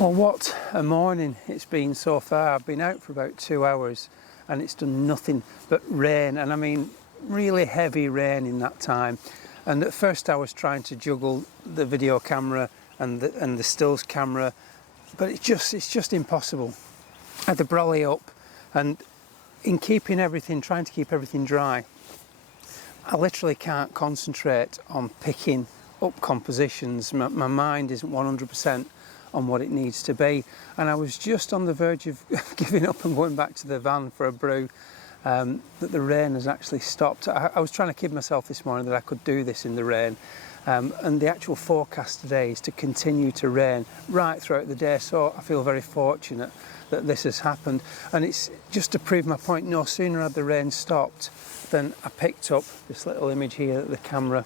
Well, what a morning it's been so far. I've been out for about 2 hours and it's done nothing but rain, and I mean really heavy rain in that time. And at first I was trying to juggle the video camera and the stills camera, but it's just impossible. I had the brolly up, and in keeping everything, trying to keep everything dry, I literally can't concentrate on picking up compositions. My mind isn't 100% on what it needs to be, and I was just on the verge of giving up and going back to the van for a brew, that the rain has actually stopped. I was trying to kid myself this morning that I could do this in the rain, and the actual forecast today is to continue to rain right throughout the day, so I feel very fortunate that this has happened. And it's just to prove my point, no sooner had the rain stopped than I picked up this little image here that the camera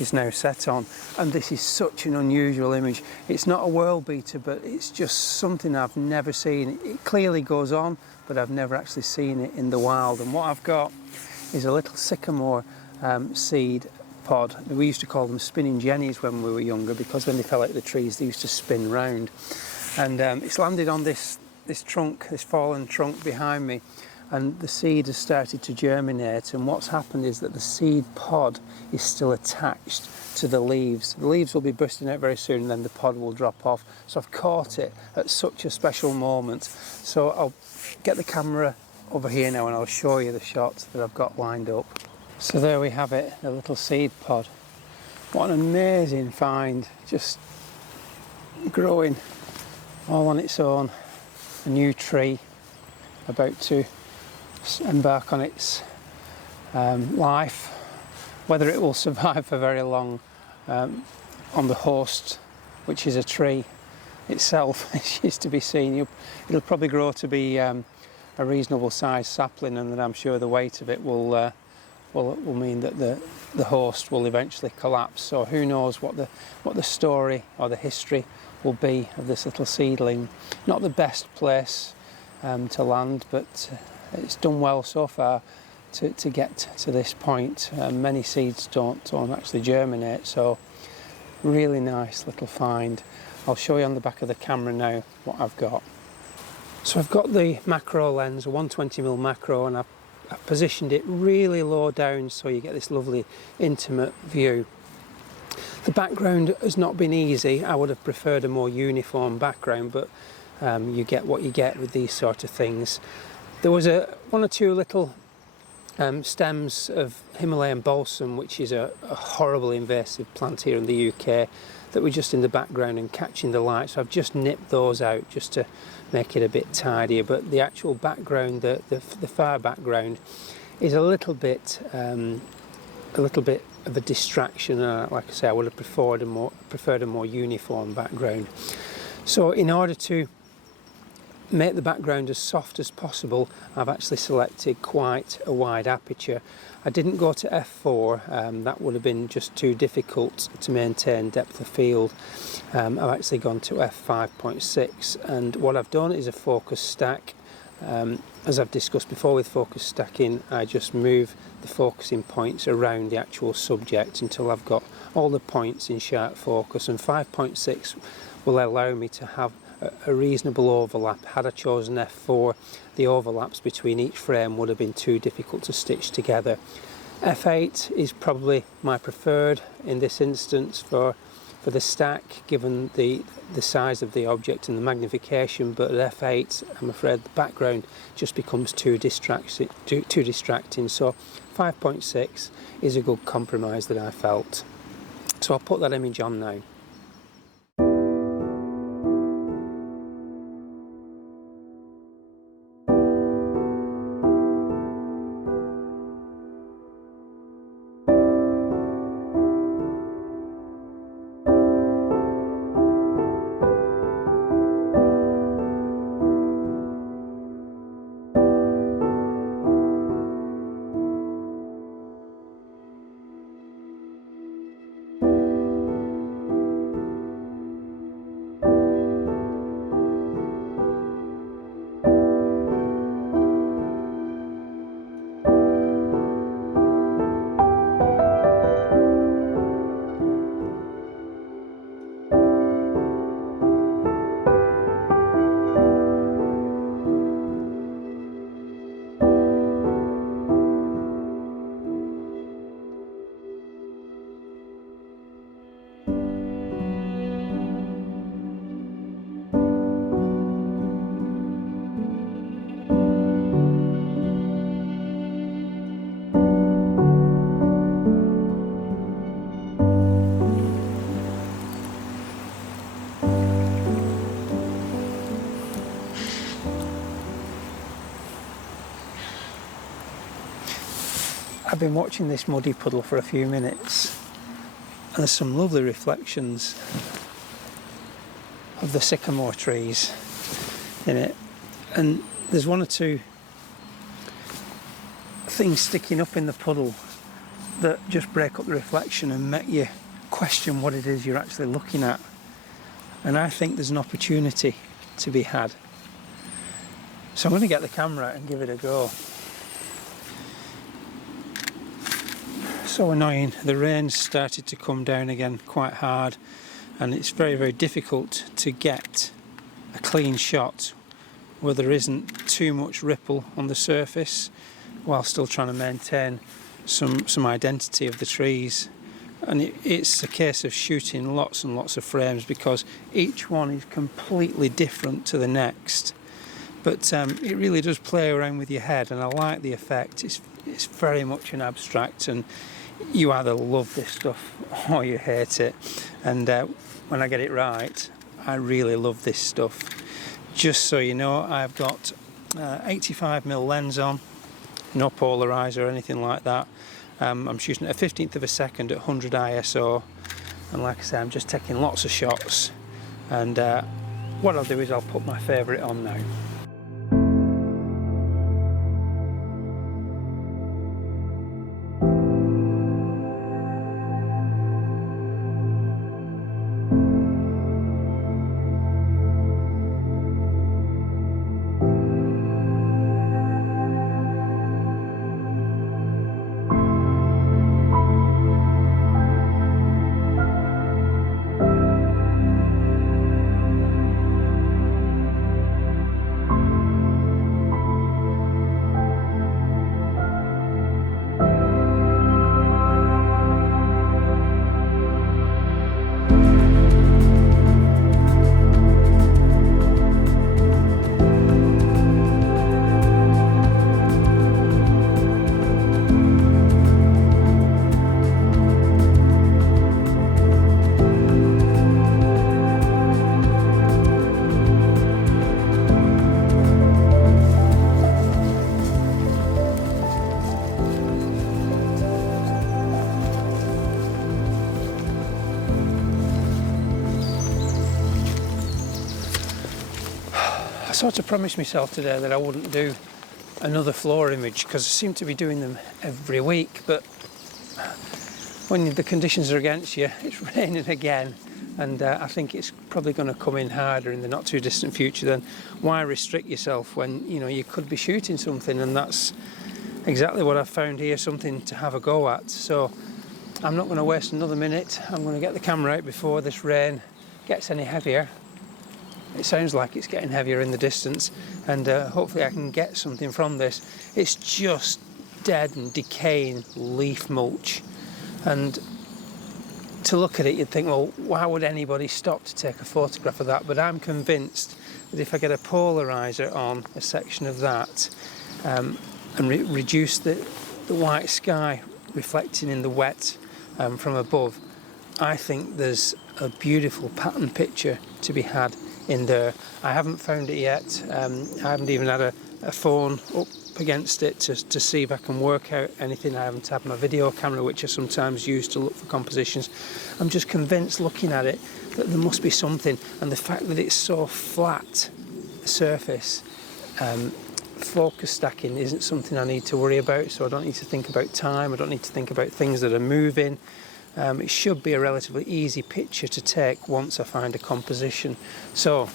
is now set on, and this is such an unusual image. It's not a world beater, but it's just something I've never seen. It clearly goes on, but I've never actually seen it in the wild. And what I've got is a little sycamore seed pod. We used to call them spinning jennies when we were younger, because when they fell out of the trees they used to spin round. And it's landed on this trunk, this fallen trunk behind me, and the seed has started to germinate. And what's happened is that the seed pod is still attached to the leaves. The leaves will be bursting out very soon, and then the pod will drop off. So I've caught it at such a special moment. So I'll get the camera over here now and I'll show you the shots that I've got lined up. So there we have it, the little seed pod. What an amazing find, just growing all on its own. A new tree about to embark on its life. Whether it will survive for very long on the host, which is a tree itself, is to be seen. It'll probably grow to be a reasonable sized sapling, and then I'm sure the weight of it will mean that the host will eventually collapse. So who knows what the story or the history will be of this little seedling. Not the best place to land, but it's done well so far to get to this point. Many seeds don't actually germinate, so really nice little find. I'll show you on the back of the camera now what I've got. So I've got the macro lens, a 120mm macro, and I've positioned it really low down so you get this lovely intimate view. The background has not been easy. I would have preferred a more uniform background, but you get what you get with these sort of things. There was one or two little stems of Himalayan balsam, which is a horrible invasive plant here in the UK, that were just in the background and catching the light, so I've just nipped those out just to make it a bit tidier. But the actual background, the far background, is a little bit of a distraction. Like I say, I would have preferred a more uniform background. So in order to make the background as soft as possible, I've actually selected quite a wide aperture. I didn't go to f4, that would have been just too difficult to maintain depth of field. I've actually gone to f5.6, and what I've done is a focus stack. As I've discussed before with focus stacking, I just move the focusing points around the actual subject until I've got all the points in sharp focus, and 5.6 will allow me to have a reasonable overlap. Had I chosen f4, the overlaps between each frame would have been too difficult to stitch together. f8 is probably my preferred in this instance for the stack, given the size of the object and the magnification, but at f8 I'm afraid the background just becomes too distracting, so 5.6 is a good compromise that I felt. So I'll put that image on now. I've been watching this muddy puddle for a few minutes, and there's some lovely reflections of the sycamore trees in it, and there's one or two things sticking up in the puddle that just break up the reflection and make you question what it is you're actually looking at. And I think there's an opportunity to be had. So I'm going to get the camera out and give it a go. So annoying, the rain's started to come down again quite hard, and it's very, very difficult to get a clean shot where there isn't too much ripple on the surface while still trying to maintain some identity of the trees. And it's a case of shooting lots and lots of frames because each one is completely different to the next. But it really does play around with your head, and I like the effect. It's very much an abstract, and you either love this stuff or you hate it. And when I get it right, I really love this stuff. Just so you know, I've got 85mm lens on, no polarizer or anything like that. I'm shooting at a 15th of a second at 100 ISO, and like I say, I'm just taking lots of shots, and what I'll do is I'll put my favourite on now. I sort of promised myself today that I wouldn't do another floor image because I seem to be doing them every week, but when the conditions are against you, it's raining again, and I think it's probably going to come in harder in the not too distant future. Then why restrict yourself when you could be shooting something? And that's exactly what I've found here, something to have a go at. So I'm not going to waste another minute. I'm going to get the camera out before this rain gets any heavier. It sounds like it's getting heavier in the distance, and hopefully I can get something from this. It's just dead and decaying leaf mulch, and to look at it you'd think, well, why would anybody stop to take a photograph of that? But I'm convinced that if I get a polarizer on a section of that and reduce the white sky reflecting in the wet from above, I think there's a beautiful pattern picture to be had in there. I haven't found it yet. I haven't even had a phone up against it to see if I can work out anything. I haven't had my video camera, which I sometimes use to look for compositions. I'm just convinced, looking at it, that there must be something, and the fact that it's so flat surface, focus stacking isn't something I need to worry about, so I don't need to think about time, I don't need to think about things that are moving. It should be a relatively easy picture to take once I find a composition. So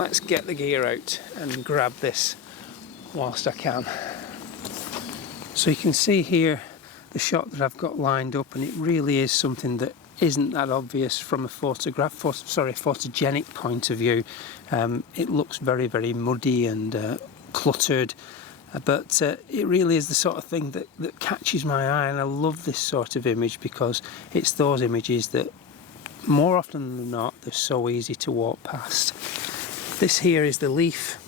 let's get the gear out and grab this whilst I can. So you can see here the shot that I've got lined up, and it really is something that isn't that obvious from a photogenic point of view. It looks very, very muddy and cluttered. But it really is the sort of thing that catches my eye, and I love this sort of image because it's those images that more often than not they're so easy to walk past. This here is the leaf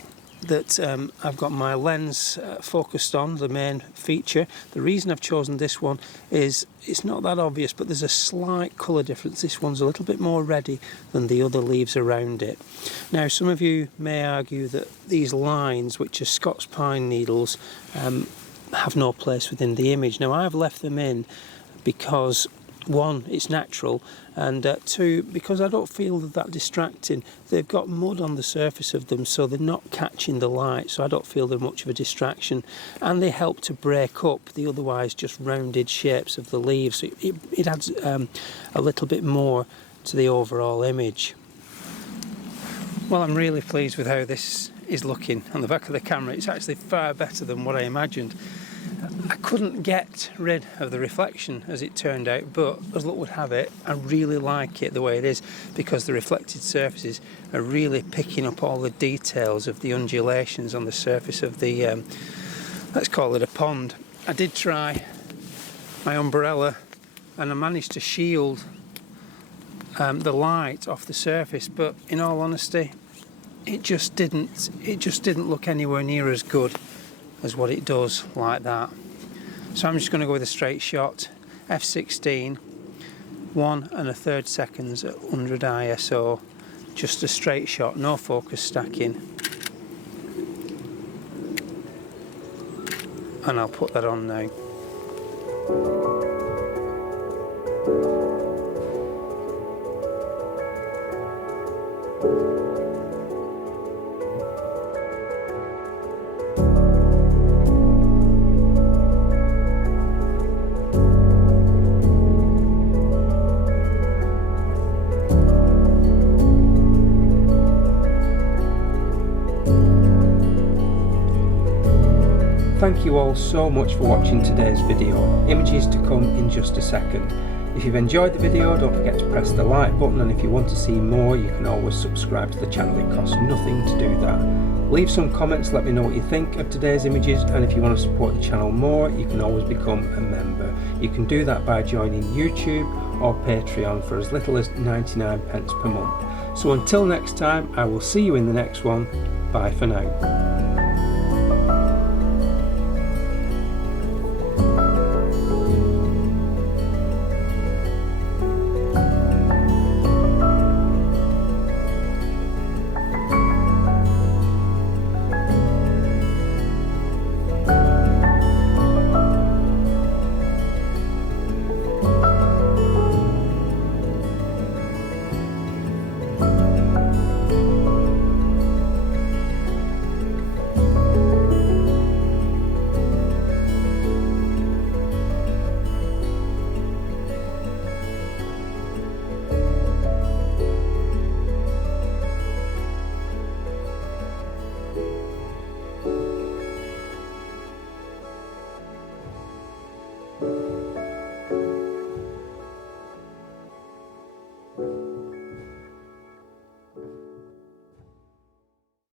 that I've got my lens focused on, the main feature. The reason I've chosen this one is it's not that obvious, but there's a slight colour difference. This one's a little bit more reddy than the other leaves around it. Now, some of you may argue that these lines, which are Scots pine needles, have no place within the image. Now I've left them in because one, it's natural, and two, because I don't feel that distracting. They've got mud on the surface of them, so they're not catching the light, so I don't feel they're much of a distraction, and they help to break up the otherwise just rounded shapes of the leaves. It adds a little bit more to the overall image. Well, I'm really pleased with how this is looking on the back of the camera. It's actually far better than what I imagined. I couldn't get rid of the reflection as it turned out, but as luck would have it, I really like it the way it is, because the reflected surfaces are really picking up all the details of the undulations on the surface of the, let's call it a pond. I did try my umbrella and I managed to shield the light off the surface, but in all honesty, it just didn't look anywhere near as good as what it does like that. So I'm just going to go with a straight shot, f16, 1 1/3 seconds at 100 ISO, just a straight shot, no focus stacking, and I'll put that on now. Thank you all so much for watching today's video. Images to come in just a second. If you've enjoyed the video, don't forget to press the like button, and if you want to see more, you can always subscribe to the channel. It costs nothing to do that. Leave some comments, let me know what you think of today's images, and if you want to support the channel more, you can always become a member. You can do that by joining YouTube or Patreon for as little as 99p per month. So until next time, I will see you in the next one. Bye for now.